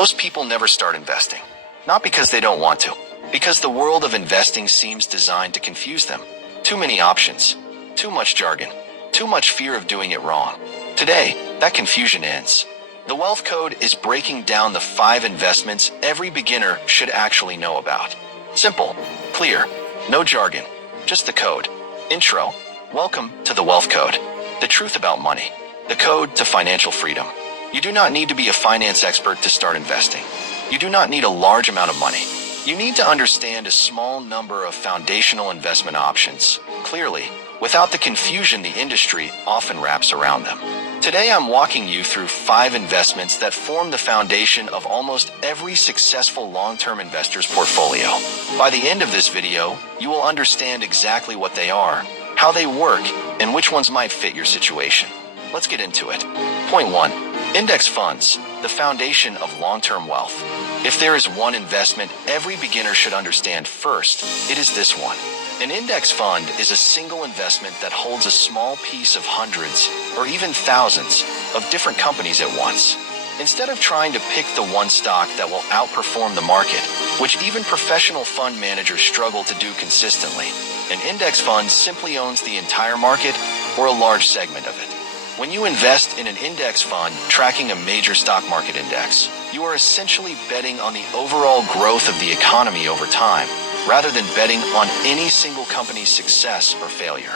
Most people never start investing, not because they don't want to, because the world of investing seems designed to confuse them. Too many options, too much jargon, too much fear of doing it wrong. Today, that confusion ends. The Wealth Code is breaking down the 5 investments every beginner should actually know about. Simple, clear, no jargon, just the code. Intro. Welcome to the Wealth Code. The truth about money. The code to financial freedom. You do not need to be a finance expert to start investing. You do not need a large amount of money. You need to understand a small number of foundational investment options, clearly, without the confusion the industry often wraps around them. Today I'm walking you through 5 investments that form the foundation of almost every successful long-term investor's portfolio. By the end of this video, you will understand exactly what they are, how they work, and which ones might fit your situation. Let's get into it. Point 1. Index funds, the foundation of long-term wealth. If there is one investment every beginner should understand first, it is this one. An index fund is a single investment that holds a small piece of hundreds or even thousands of different companies at once. Instead of trying to pick the one stock that will outperform the market, which even professional fund managers struggle to do consistently, an index fund simply owns the entire market or a large segment of it. When you invest in an index fund tracking a major stock market index, you are essentially betting on the overall growth of the economy over time, rather than betting on any single company's success or failure.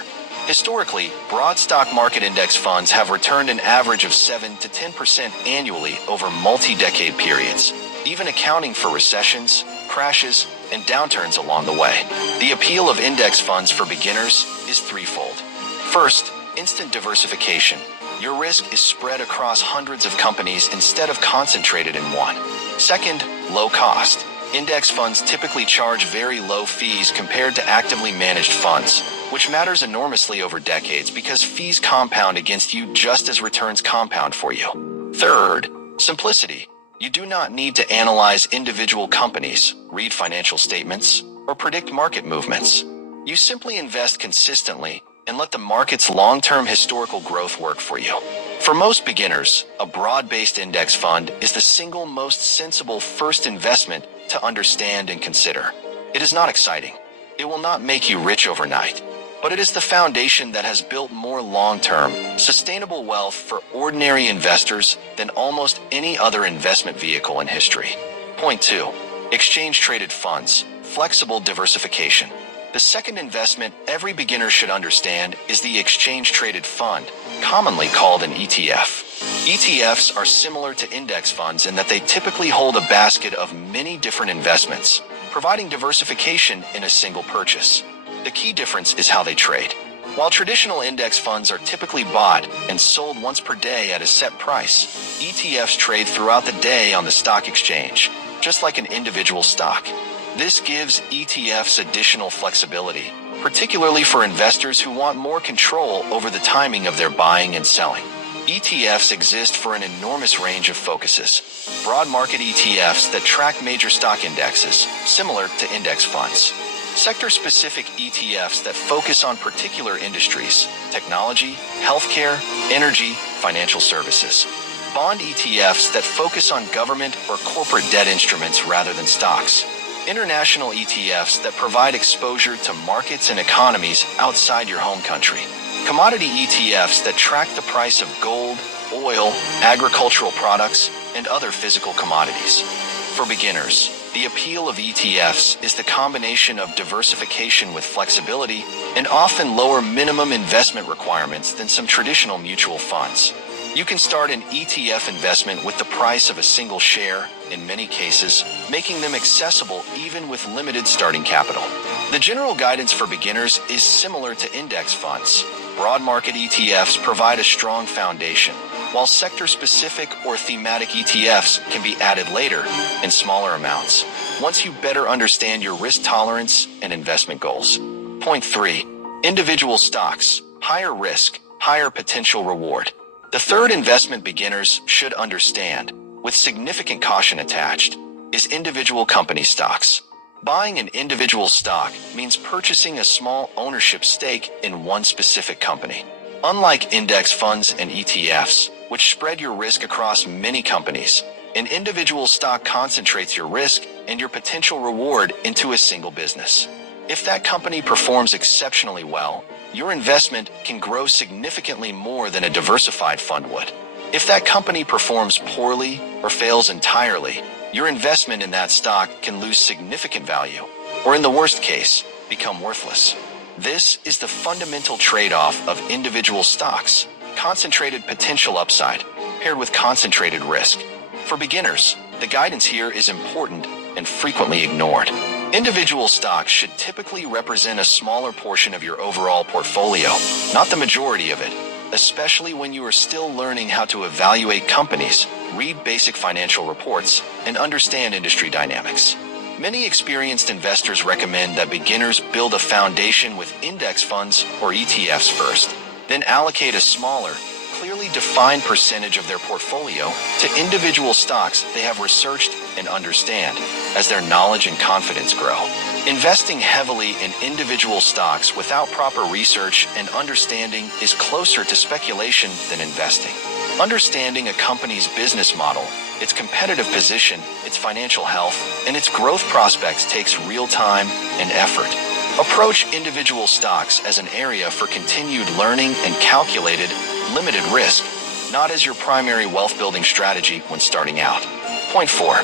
Historically, broad stock market index funds have returned an average of 7 to 10% annually over multi-decade periods, even accounting for recessions, crashes, and downturns along the way. The appeal of index funds for beginners is threefold. First, instant diversification. Your risk is spread across hundreds of companies instead of concentrated in one. Second, low cost. Index funds typically charge very low fees compared to actively managed funds, which matters enormously over decades because fees compound against you just as returns compound for you. Third, simplicity. You do not need to analyze individual companies, read financial statements, or predict market movements. You simply invest consistently and let the market's long-term historical growth work for you. For most beginners, a broad-based index fund is the single most sensible first investment to understand and consider. It is not exciting. It will not make you rich overnight, but it is the foundation that has built more long-term, sustainable wealth for ordinary investors than almost any other investment vehicle in history. Point 2. Exchange-traded funds, flexible diversification. The second investment every beginner should understand is the exchange-traded fund, commonly called an ETF. ETFs are similar to index funds in that they typically hold a basket of many different investments, providing diversification in a single purchase. The key difference is how they trade. While traditional index funds are typically bought and sold once per day at a set price, ETFs trade throughout the day on the stock exchange, just like an individual stock. This gives ETFs additional flexibility, particularly for investors who want more control over the timing of their buying and selling. ETFs exist for an enormous range of focuses. Broad market ETFs that track major stock indexes, similar to index funds. Sector-specific ETFs that focus on particular industries, technology, healthcare, energy, financial services. Bond ETFs that focus on government or corporate debt instruments rather than stocks. International ETFs that provide exposure to markets and economies outside your home country. Commodity ETFs that track the price of gold, oil, agricultural products, and other physical commodities. For beginners, the appeal of ETFs is the combination of diversification with flexibility and often lower minimum investment requirements than some traditional mutual funds. You can start an ETF investment with the price of a single share, in many cases, making them accessible even with limited starting capital. The general guidance for beginners is similar to index funds. Broad market ETFs provide a strong foundation, while sector-specific or thematic ETFs can be added later in smaller amounts, once you better understand your risk tolerance and investment goals. Point 3. Individual stocks, higher risk, higher potential reward. The third investment beginners should understand, with significant caution attached, is individual company stocks. Buying an individual stock means purchasing a small ownership stake in one specific company. Unlike index funds and ETFs, which spread your risk across many companies, An individual stock concentrates your risk and your potential reward into a single business. If that company performs exceptionally well, your investment can grow significantly more than a diversified fund would. If that company performs poorly or fails entirely, your investment in that stock can lose significant value, or in the worst case, become worthless. This is the fundamental trade-off of individual stocks: concentrated potential upside paired with concentrated risk. For beginners, the guidance here is important and frequently ignored. Individual stocks should typically represent a smaller portion of your overall portfolio, not the majority of it, especially when you are still learning how to evaluate companies, read basic financial reports, and understand industry dynamics. Many experienced investors recommend that beginners build a foundation with index funds or ETFs first, then allocate a smaller, clearly defined percentage of their portfolio to individual stocks they have researched and understand as their knowledge and confidence grow. Investing heavily in individual stocks without proper research and understanding is closer to speculation than investing. Understanding a company's business model, its competitive position, its financial health, and its growth prospects takes real time and effort. Approach individual stocks as an area for continued learning and calculated, limited risk, not as your primary wealth-building strategy when starting out. Point 4.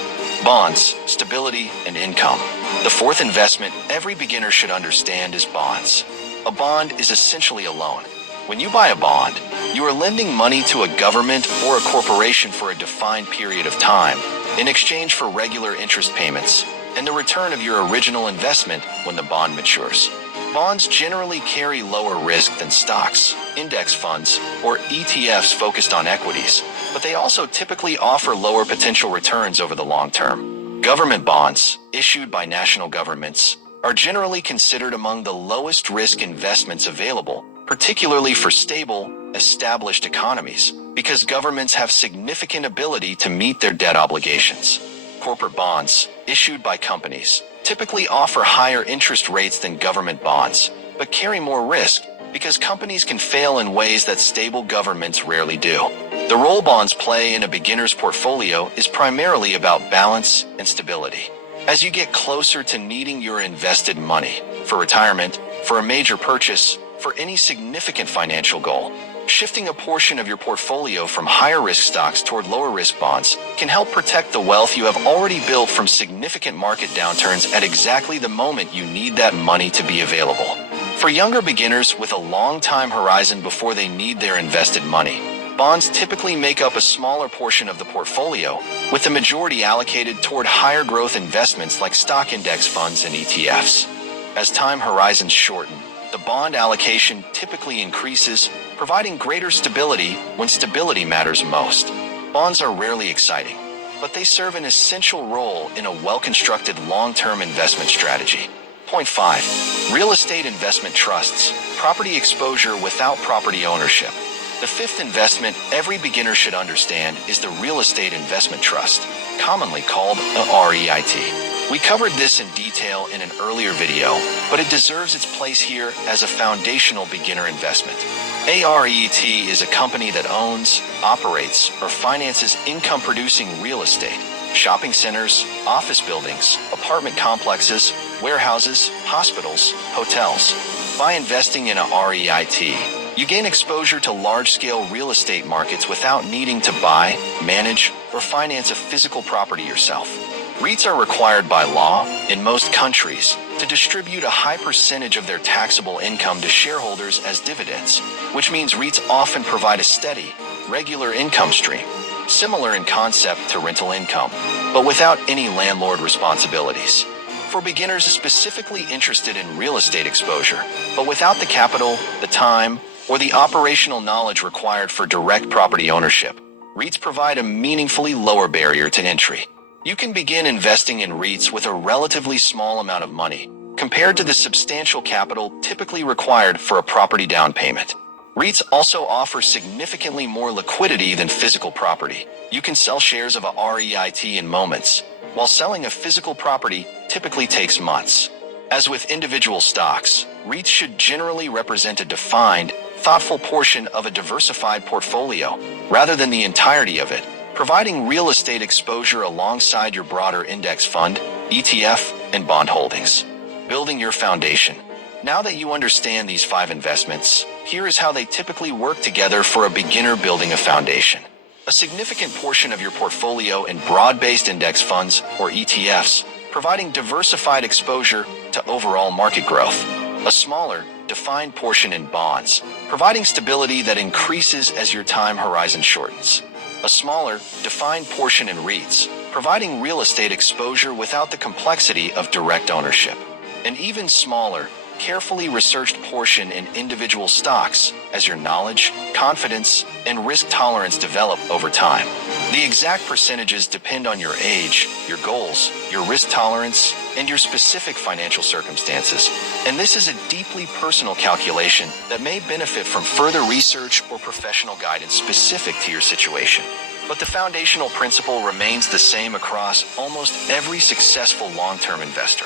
Bonds, stability, and income. The fourth investment every beginner should understand is bonds. A bond is essentially a loan. When you buy a bond, you are lending money to a government or a corporation for a defined period of time in exchange for regular interest payments and the return of your original investment when the bond matures. Bonds generally carry lower risk than stocks, index funds, or ETFs focused on equities, but they also typically offer lower potential returns over the long term. Government bonds, issued by national governments, are generally considered among the lowest risk investments available, particularly for stable, established economies, because governments have significant ability to meet their debt obligations. Corporate bonds, issued by companies, typically offer higher interest rates than government bonds, but carry more risk because companies can fail in ways that stable governments rarely do. The role bonds play in a beginner's portfolio is primarily about balance and stability. As you get closer to needing your invested money for retirement, for a major purchase, for any significant financial goal, shifting a portion of your portfolio from higher risk stocks toward lower risk bonds can help protect the wealth you have already built from significant market downturns at exactly the moment you need that money to be available. For younger beginners with a long time horizon before they need their invested money, bonds typically make up a smaller portion of the portfolio, with the majority allocated toward higher growth investments like stock index funds and ETFs. As time horizons shorten, the bond allocation typically increases, providing greater stability when stability matters most. Bonds are rarely exciting, but they serve an essential role in a well-constructed long-term investment strategy. Point 5. Real estate investment trusts, property exposure without property ownership. The fifth investment every beginner should understand is the real estate investment trust, commonly called a REIT. We covered this in detail in an earlier video, but it deserves its place here as a foundational beginner investment. A REIT is a company that owns, operates, or finances income-producing real estate, shopping centers, office buildings, apartment complexes, warehouses, hospitals, hotels. By investing in a REIT, you gain exposure to large-scale real estate markets without needing to buy, manage, or finance a physical property yourself. REITs are required by law, in most countries, to distribute a high percentage of their taxable income to shareholders as dividends, which means REITs often provide a steady, regular income stream, similar in concept to rental income, but without any landlord responsibilities. For beginners specifically interested in real estate exposure, but without the capital, the time, or the operational knowledge required for direct property ownership, REITs provide a meaningfully lower barrier to entry. You can begin investing in REITs with a relatively small amount of money, compared to the substantial capital typically required for a property down payment. REITs also offer significantly more liquidity than physical property. You can sell shares of a REIT in moments, while selling a physical property typically takes months. As with individual stocks, REITs should generally represent a defined, thoughtful portion of a diversified portfolio, rather than the entirety of it, providing real estate exposure alongside your broader index fund, ETF, and bond holdings. Building your foundation. Now that you understand these 5 investments, here is how they typically work together for a beginner building a foundation. A significant portion of your portfolio in broad-based index funds, or ETFs, providing diversified exposure to overall market growth. A smaller, defined portion in bonds, providing stability that increases as your time horizon shortens. A smaller, defined portion in REITs, providing real estate exposure without the complexity of direct ownership. An even smaller, carefully researched portion in individual stocks as your knowledge, confidence, and risk tolerance develop over time. The exact percentages depend on your age, your goals, your risk tolerance, and your specific financial circumstances. And this is a deeply personal calculation that may benefit from further research or professional guidance specific to your situation. But the foundational principle remains the same across almost every successful long-term investor.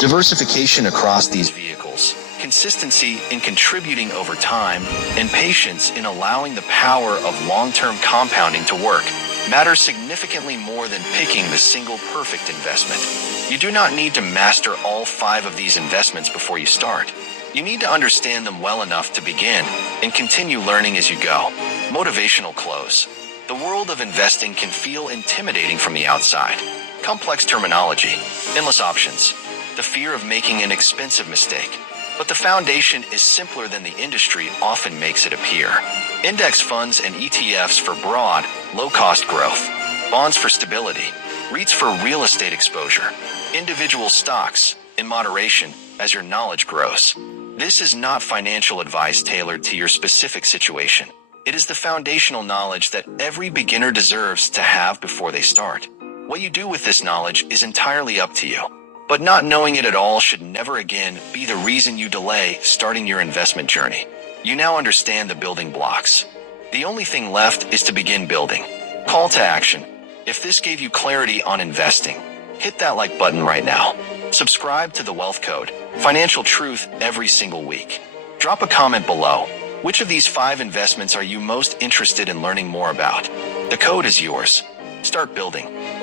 Diversification across these vehicles, consistency in contributing over time, and patience in allowing the power of long-term compounding to work matter significantly more than picking the single perfect investment. You do not need to master all 5 of these investments before you start. You need to understand them well enough to begin and continue learning as you go. Motivational close. The world of investing can feel intimidating from the outside. Complex terminology, endless options, the fear of making an expensive mistake. But the foundation is simpler than the industry often makes it appear. Index funds and ETFs for broad, low-cost growth. Bonds for stability. REITs for real estate exposure. Individual stocks, in moderation, as your knowledge grows. This is not financial advice tailored to your specific situation. It is the foundational knowledge that every beginner deserves to have before they start. What you do with this knowledge is entirely up to you. But not knowing it at all should never again be the reason you delay starting your investment journey. You now understand the building blocks. The only thing left is to begin building. Call to action. If this gave you clarity on investing, hit that like button right now. Subscribe to The Wealth Code, financial truth every single week. Drop a comment below. Which of these 5 investments are you most interested in learning more about? The code is yours. Start building.